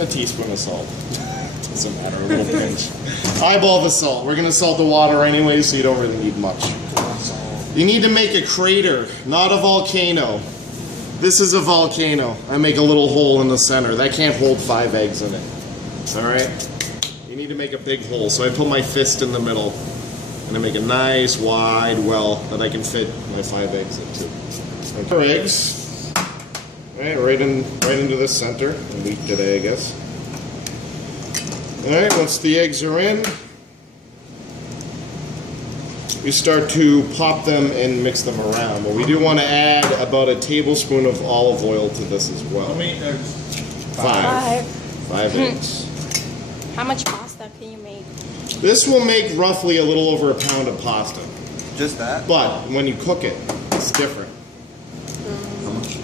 A teaspoon of salt. Doesn't matter, a little pinch. Eyeball the salt. We're gonna salt the water anyway, so you don't really need much. You need to make a crater, not a volcano. This is a volcano. I make a little hole in the center. That can't hold 5 eggs in it. Alright? You need to make a big hole. So I put my fist in the middle and I make a nice wide well that I can fit my 5 eggs into. 4 eggs. Right into the center. A week today, I guess. Alright, once the eggs are in, we start to pop them and mix them around. But we do want to add about a tablespoon of olive oil to this as well. How many eggs? 5. 5 eggs. How much pasta can you make? This will make roughly a little over a pound of pasta. Just that? But when you cook it, it's different. How much?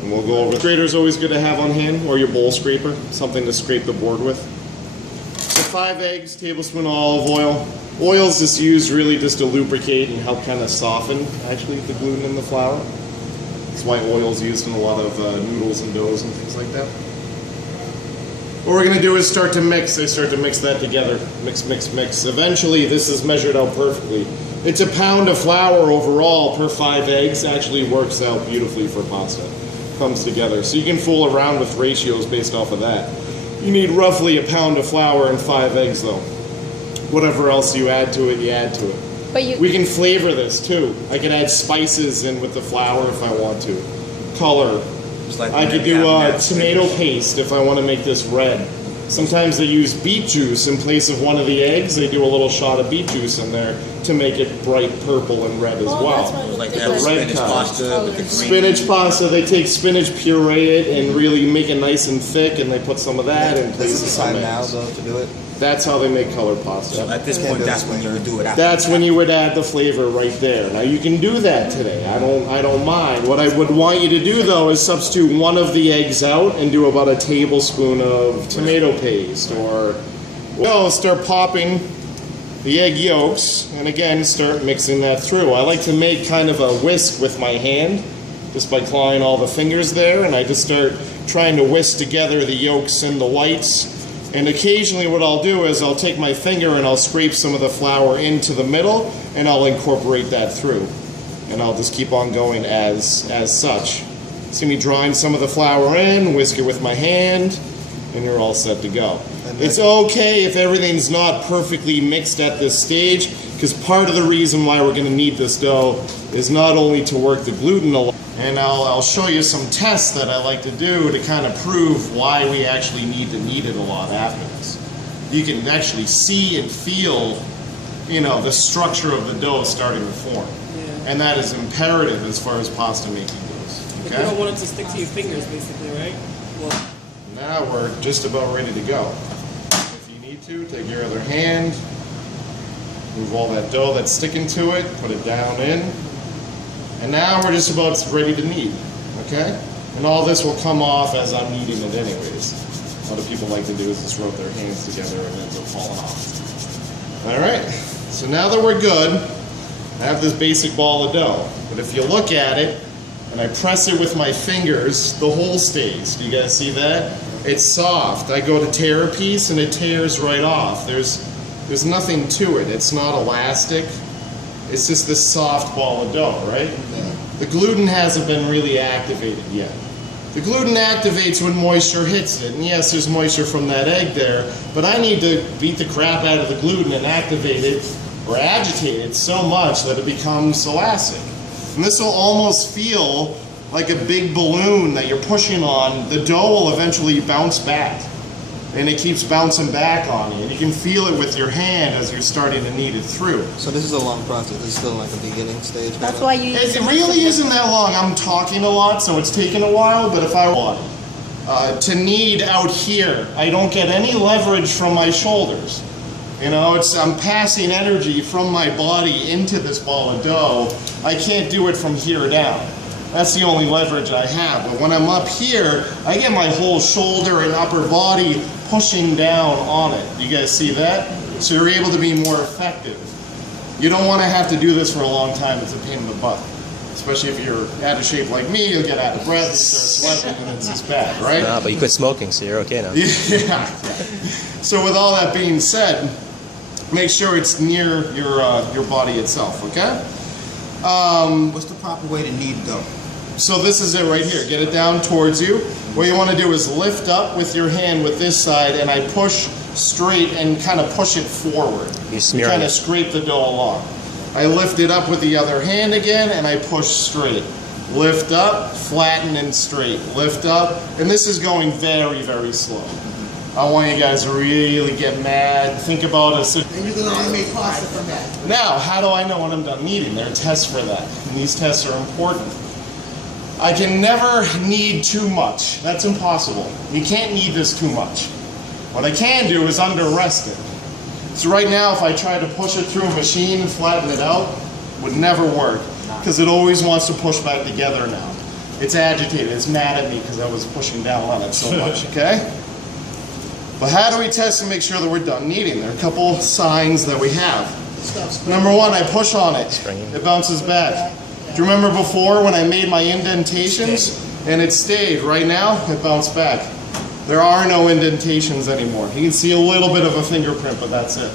And we'll go over. The grater is always good to have on hand, or your bowl scraper, something to scrape the board with. So 5 eggs, tablespoon of olive oil. Oil is just used really just to lubricate and help kind of soften, actually, the gluten in the flour. That's why oil is used in a lot of noodles and doughs and things like that. What we're going to do is start to mix. I start to mix that together. Mix, mix, mix. Eventually, this is measured out perfectly. It's a pound of flour overall per 5 eggs. Actually works out beautifully for pasta. Comes together. So you can fool around with ratios based off of that. You need roughly a pound of flour and 5 eggs though. Whatever else you add to it, you add to it. But we can flavor this too. I can add spices in with the flour if I want to. Color. Like I could do tomato paste if I want to make this red. Sometimes they use beet juice in place of one of the eggs. They do a little shot of beet juice in there to make it bright purple and red as well. Like that spinach pasta with the green. Spinach pasta, they take spinach, puree it, and really make it nice and thick, and they put some of that in place of some eggs. Now though to do it? That's how they make colored pasta. So at this point, that's when you would do it after. That's when you would add the flavor right there. Now you can do that today. I don't mind. What I would want you to do though is substitute one of the eggs out and do about a tablespoon of tomato paste, or start popping the egg yolks and again start mixing that through. I like to make kind of a whisk with my hand just by clawing all the fingers there, and I just start trying to whisk together the yolks and the whites. And occasionally what I'll do is I'll take my finger and I'll scrape some of the flour into the middle and I'll incorporate that through. And I'll just keep on going as such. See me drawing some of the flour in, whisk it with my hand, and you're all set to go. It's okay if everything's not perfectly mixed at this stage, because part of the reason why we're going to need this dough is not only to work the gluten a lot, and I'll show you some tests that I like to do to kind of prove why we actually need to knead it a lot after this. You can actually see and feel, the structure of the dough starting to form. Yeah. And that is imperative as far as pasta making goes. Okay? You don't want it to stick to your fingers, basically, right? Well, now we're just about ready to go. If you need to, take your other hand, move all that dough that's sticking to it, put it down in. And now we're just about ready to knead, okay? And all this will come off as I'm kneading it anyways. A lot of people like to do is just rub their hands together and it ends up falling off. All right, so now that we're good, I have this basic ball of dough. But if you look at it, and I press it with my fingers, the hole stays. Do you guys see that? It's soft. I go to tear a piece and it tears right off. There's nothing to it. It's not elastic. It's just this soft ball of dough, right? Yeah. The gluten hasn't been really activated yet. The gluten activates when moisture hits it. And yes, there's moisture from that egg there, but I need to beat the crap out of the gluten and activate it or agitate it so much that it becomes elastic. And this will almost feel like a big balloon that you're pushing on. The dough will eventually bounce back. And it keeps bouncing back on you. And you can feel it with your hand as you're starting to knead it through. So this is a long process. This is still like a beginning stage. That's why you use it really isn't that long. I'm talking a lot, so it's taken a while. But if I want to knead out here, I don't get any leverage from my shoulders. I'm passing energy from my body into this ball of dough. I can't do it from here down. That's the only leverage I have. But when I'm up here, I get my whole shoulder and upper body pushing down on it. You guys see that? So you're able to be more effective. You don't want to have to do this for a long time. It's a pain in the butt. Especially if you're out of shape like me, you'll get out of breath, you start sweating, and it's just bad, right? Nah, but you quit smoking, so you're okay now. Yeah. So with all that being said, make sure it's near your body itself, okay? What's the proper way to knead dough? So this is it right here. Get it down towards you. What you want to do is lift up with your hand with this side, and I push straight and kind of push it forward. You smear kind it. of scrape the dough along. I lift it up with the other hand again, and I push straight. Lift up, flatten and straight. Lift up, and this is going very, very slow. I want you guys to really get mad. Think about a... And you can only make pasta from that. Now, how do I know when I'm done kneading? There are tests for that, and these tests are important. I can never knead too much. That's impossible. You can't knead this too much. What I can do is under-rest it. So right now, if I try to push it through a machine and flatten it out, it would never work, because it always wants to push back together now. It's agitated. It's mad at me because I was pushing down on it so much, okay? But how do we test to make sure that we're done kneading? There are a couple signs that we have. Number one, I push on it. It bounces back. Do you remember before when I made my indentations and it stayed? Right now, it bounced back. There are no indentations anymore. You can see a little bit of a fingerprint, but that's it.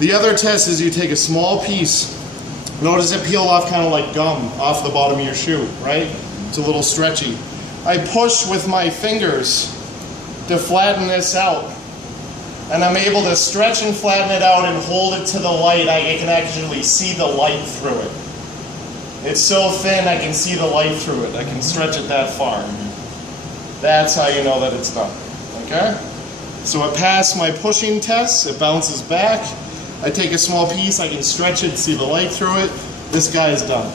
The other test is you take a small piece. Notice it peel off kind of like gum off the bottom of your shoe, right? It's a little stretchy. I push with my fingers to flatten this out. And I'm able to stretch and flatten it out and hold it to the light. I can actually see the light through it. It's so thin I can see the light through it. I can stretch it that far. That's how you know that it's done, okay? So it passed my pushing test, it bounces back. I take a small piece, I can stretch it, see the light through it. This guy is done.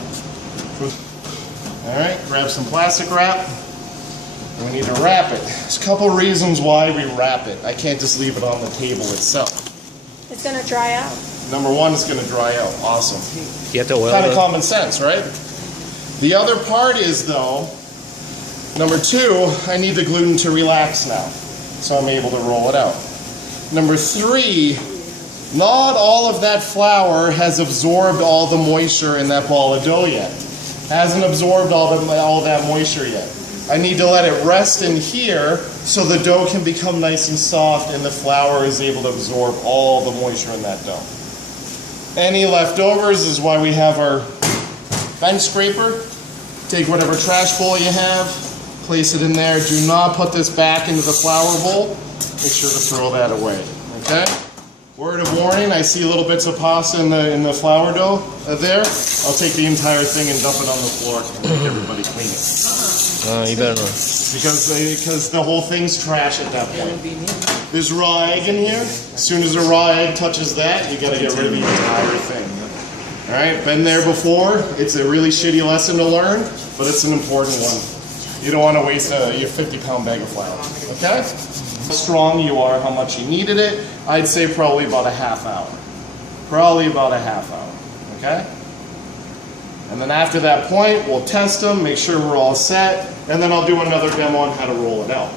All right, grab some plastic wrap. And we need to wrap it. There's a couple reasons why we wrap it. I can't just leave it on the table itself. It's gonna dry out. Number one, it's gonna dry out. Awesome. You have to oil Kind of it. common sense, right? The other part is, though, number two, I need the gluten to relax now, so I'm able to roll it out. Number three, not all of that flour has absorbed all the moisture in that ball of dough yet. Hasn't absorbed all that moisture yet. I need to let it rest in here so the dough can become nice and soft and the flour is able to absorb all the moisture in that dough. Any leftovers is why we have our bench scraper. Take whatever trash bowl you have, place it in there. Do not put this back into the flour bowl. Make sure to throw that away, okay? Word of warning, I see little bits of pasta in the flour dough there. I'll take the entire thing and dump it on the floor and make everybody clean it. You better not. Because the whole thing's trash at that point. There's raw egg in here. As soon as the raw egg touches that, you gotta get rid of the entire thing. Alright, been there before. It's a really shitty lesson to learn, but it's an important one. You don't want to waste your 50-pound bag of flour. Okay? How strong you are, how much you needed it. I'd say probably about a half hour. Probably about a half hour. Okay? And then after that point, we'll test them, make sure we're all set, and then I'll do another demo on how to roll it out.